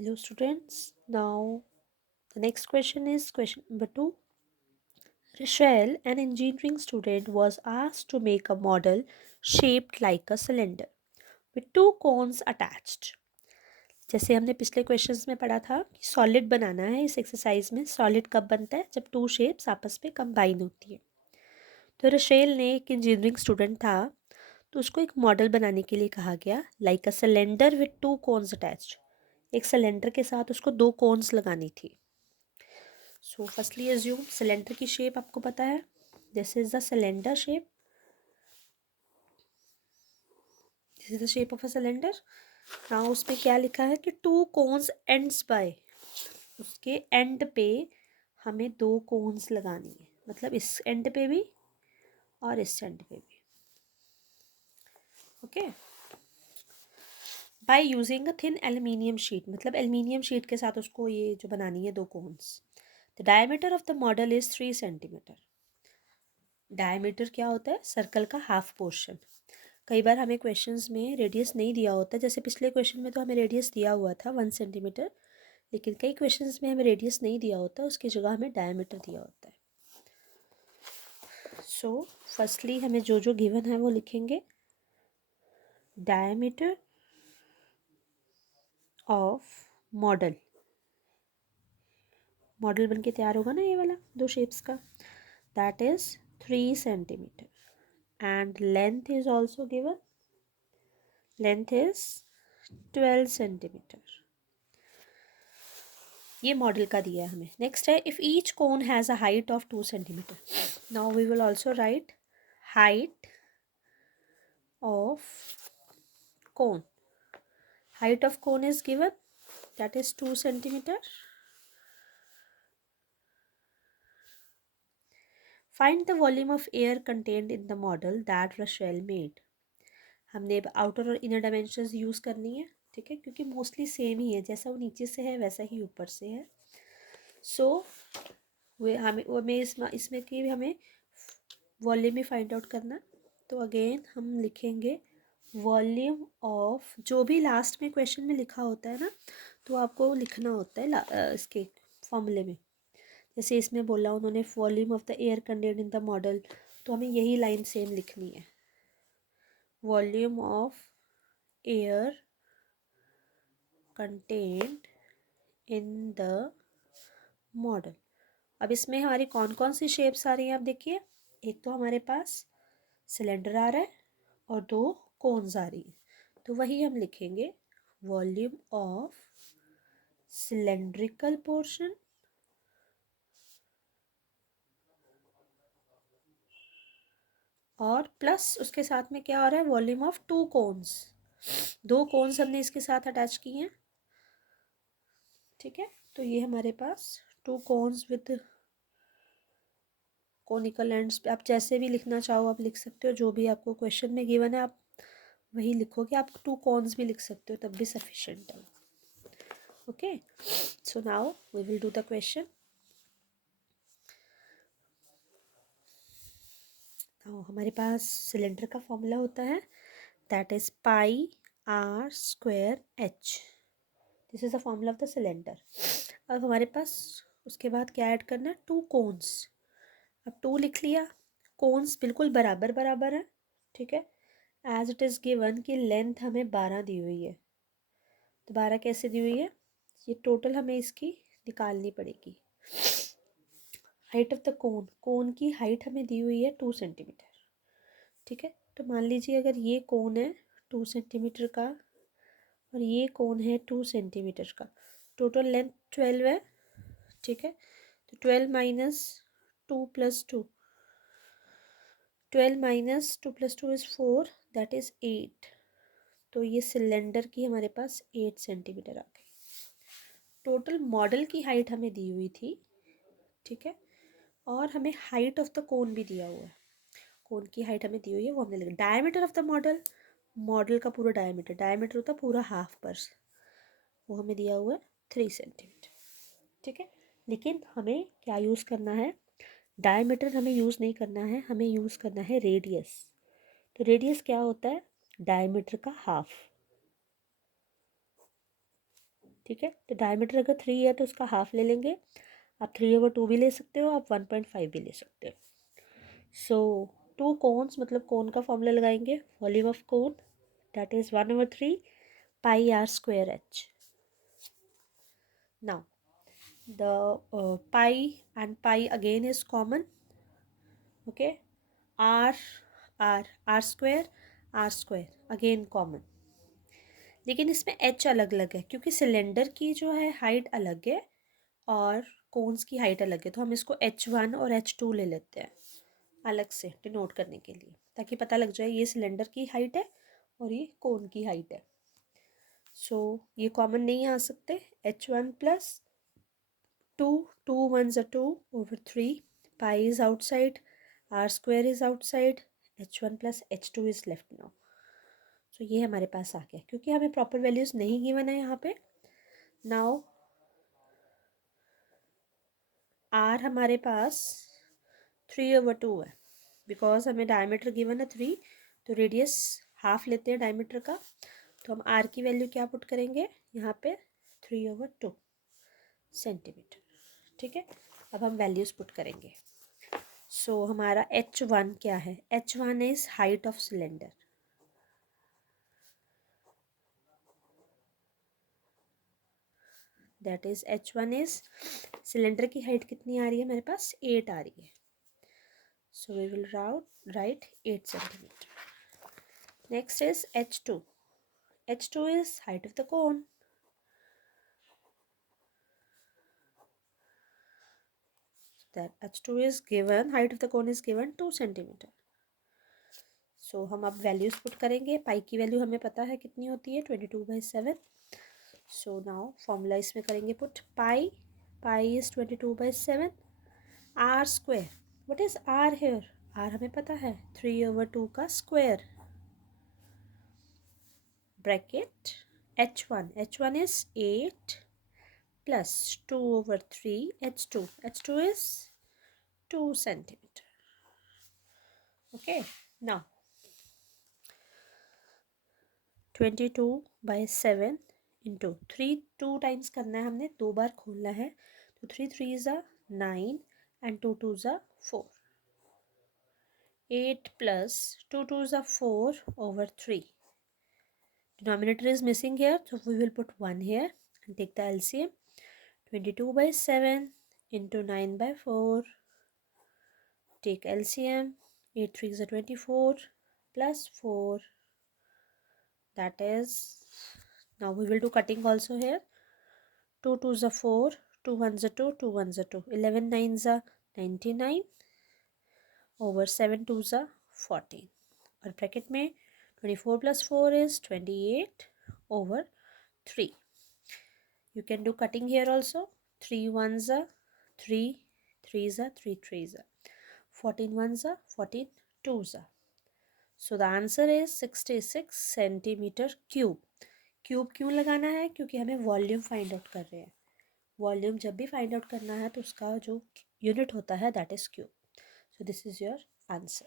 Hello students. Now the next question is question number 2. Rachel, an engineering student, was asked to make a model shaped like a cylinder with two cones attached. जैसे हमने पिछले questions में पढ़ा था कि solid बनाना है, इस exercise में सॉलिड कब बनता है जब टू शेप्स आपस में कंबाइन होती है। तो रशेल ने एक इंजीनियरिंग स्टूडेंट था, तो उसको एक मॉडल बनाने के लिए कहा गया like a cylinder with to cons attached. एक सिलेंडर के साथ उसको दो कोन्स लगानी थी। सो फर्स्टली एज्यूम सिलेंडर की शेप आपको पता है, this is the cylinder shape, this is the shape of a cylinder. Now उसमें क्या लिखा है कि टू कोन्स एंड्स बाय, उसके एंड पे हमें दो कोन्स लगानी है, मतलब इस एंड पे भी और इस एंड पे भी। Okay, by using a thin aluminium sheet, मतलब एल्यूमिनियम शीट के साथ उसको ये जो बनानी है दो cones. The diameter of the model is 3 centimetre. Diameter क्या होता है? सर्कल का हाफ पोर्शन। कई बार हमें क्वेश्चंस में रेडियस नहीं दिया होता, जैसे पिछले क्वेश्चन में तो हमें रेडियस दिया हुआ था 1 सेंटीमीटर, लेकिन कई क्वेश्चंस में हमें रेडियस नहीं दिया होता, उसकी जगह हमें डायमीटर दिया होता है। सो फर्स्टली हमें जो जो गिवन है वो लिखेंगे। डायमीटर ऑफ मॉडल, मॉडल बन के तैयार होगा ना ये वाला दो शेप्स का, that is 3 centimetre and length is also given, length is 12 centimetre. ये मॉडल का दिया है हमें। नेक्स्ट है if each cone has a height of 2 centimetre, now we will also write height of cone. Height of cone is given, that is 2 centimeter. Find the volume of air contained in the model that Rachel made. हमने अब outer और inner dimensions use करनी है, ठीक है, क्योंकि mostly same ही है, जैसा वो नीचे से है वैसा ही ऊपर से है। सो वे हमें इसमें कि हमें वॉल्यूम ही फाइंड आउट करना। तो अगेन हम लिखेंगे वॉल्यूम ऑफ, जो भी लास्ट में क्वेश्चन में लिखा होता है ना, तो आपको लिखना होता है इसके फॉर्मूले में। जैसे इसमें बोला उन्होंने volume of the air contained in the model, तो हमें यही लाइन सेम लिखनी है, volume of air contained in the model. अब इसमें हमारी कौन कौन सी शेप्स आ रही हैं आप देखिए, एक तो हमारे पास सिलेंडर आ रहा है और दो कोन्स आ रही है, तो वही हम लिखेंगे वॉल्यूम ऑफ सिलेंड्रिकल पोर्शन और प्लस उसके साथ में क्या आ रहा है, वॉल्यूम ऑफ टू कोन्स, दो कोन्स हमने इसके साथ अटैच किए हैं, ठीक है। तो ये हमारे पास two cones with conical ends, आप जैसे भी लिखना चाहो आप लिख सकते हो, जो भी आपको क्वेश्चन में गिवन है आप वही लिखोगे, आप टू कोन्स भी लिख सकते हो तब भी सफिशिएंट है। Okay, so now we will do the question. हमारे पास सिलेंडर का फॉर्मूला होता है, that is pi r square h, this is the formula of the cylinder. अब हमारे पास उसके बाद क्या ऐड करना है, टू कोन्स। अब टू लिख लिया, कोन्स बिल्कुल बराबर बराबर है, ठीक है। एज इट इज़ गिवन कि लेंथ हमें 12 दी हुई है, तो 12 कैसे दी हुई है, ये टोटल हमें इसकी निकालनी पड़ेगी। हाइट ऑफ द कोन, कोन की हाइट हमें दी हुई है 2 सेंटीमीटर, ठीक है। तो मान लीजिए अगर ये कोन है 2 सेंटीमीटर का और ये कोन है 2 सेंटीमीटर का, टोटल लेंथ 12 है, ठीक है। तो 12 minus 2 plus 2, 12 minus 2 plus 2 is 4, that is 8। तो ये सिलेंडर की हमारे पास 8 सेंटीमीटर आ गई। टोटल मॉडल की हाइट हमें दी हुई थी, ठीक है, और हमें हाइट ऑफ द कोन भी दिया हुआ है, कोन की हाइट हमें दी हुई है वो हमने लिखा। Diameter of the model, model का पूरा डायमीटर, डायमीटर होता है पूरा हाफ पर्स, वो हमें दिया हुआ है 3 सेंटीमीटर, ठीक है। लेकिन हमें क्या यूज़ करना है, डायमीटर हमें यूज़ नहीं करना है, हमें यूज़ करना है रेडियस। तो रेडियस क्या होता है, डायमीटर का हाफ, ठीक है। तो डायमीटर अगर 3 है तो उसका हाफ ले लेंगे। आप 3/2 भी ले सकते हो, आप 1.5 भी ले सकते हो। सो 2 कोन्स मतलब कोन का फॉर्मूला लगाएंगे। Volume of cone that is 1/3 pi r square h. Now the pi and pi again is common. Okay, r r square again common. लेकिन इसमें h अलग अलग है क्योंकि सिलेंडर की जो है हाइट अलग है और कोन्स की हाइट अलग है, तो हम इसको h1 और h2 ले लेते हैं अलग से डिनोट करने के लिए, ताकि पता लग जाए ये सिलेंडर की हाइट है और ये कोन की हाइट है। सो ये कॉमन नहीं आ सकते। h1 plus 2 1s are 2/3 pi is outside, r square is outside, h1 plus h2 is left now. So ये हमारे पास आ गया क्योंकि हमें प्रॉपर वैल्यूज नहीं गिवन है यहाँ पे। नाउ r हमारे पास 3/2 है बिकॉज हमें डायमीटर गिवन है 3, तो रेडियस हाफ लेते हैं डायमीटर का, तो हम r की वैल्यू क्या पुट करेंगे यहाँ पे 3/2 सेंटीमीटर। ठीक है, अब हम वैल्यूज पुट करेंगे। सो हमारा h1 क्या है? h1 is height of cylinder. That is h1 is cylinder की हाइट कितनी आ रही है मेरे पास? 8 आ रही है। So we will write 8 centimetre. Next is h2. h2 is height of the cone. That h2 is given, height of the cone is given 2 centimetre. So हम अब वैल्यूज पुट करेंगे। पाई की वैल्यू हमें पता है कितनी होती है 22/7। सो नाउ फॉर्मूला इसमें करेंगे put. Pi is 22/7 r square. What is r here? R हमें पता है 3/2 का square bracket h1 is 8 plus 2/3 h2 is 2 centimetre. Okay, now 22/7 into 3 2 times करना है हमने, 2 बार खोलना है, तो 3 3 ज़ा 9 एंड 2 2 ज़ा 4। 8 प्लस 2 2 ज़ा 4/3। Denominator is missing here, so we will put 1 here and take the LCM. 22/7 into 9/4. Take LCM. 8 3 is 24 plus 4. That is, now we will do cutting also here. 2 2s are 4, 2 1s are 2, 2 1s are 2. 11 9s are 99 over 7 2s are 14. और bracket में 24 plus 4 is 28/3. You can do cutting here also. 3 1s are 3, 3s are 3 3s are 14 1s are 14 2s are. So the answer is 66 centimetre cube. Cube क्यों लगाना है? क्योंकि हमें volume find out कर रहे हैं। वॉल्यूम जब भी फाइंड आउट करना है तो उसका जो यूनिट होता है that is cube. So this is your answer.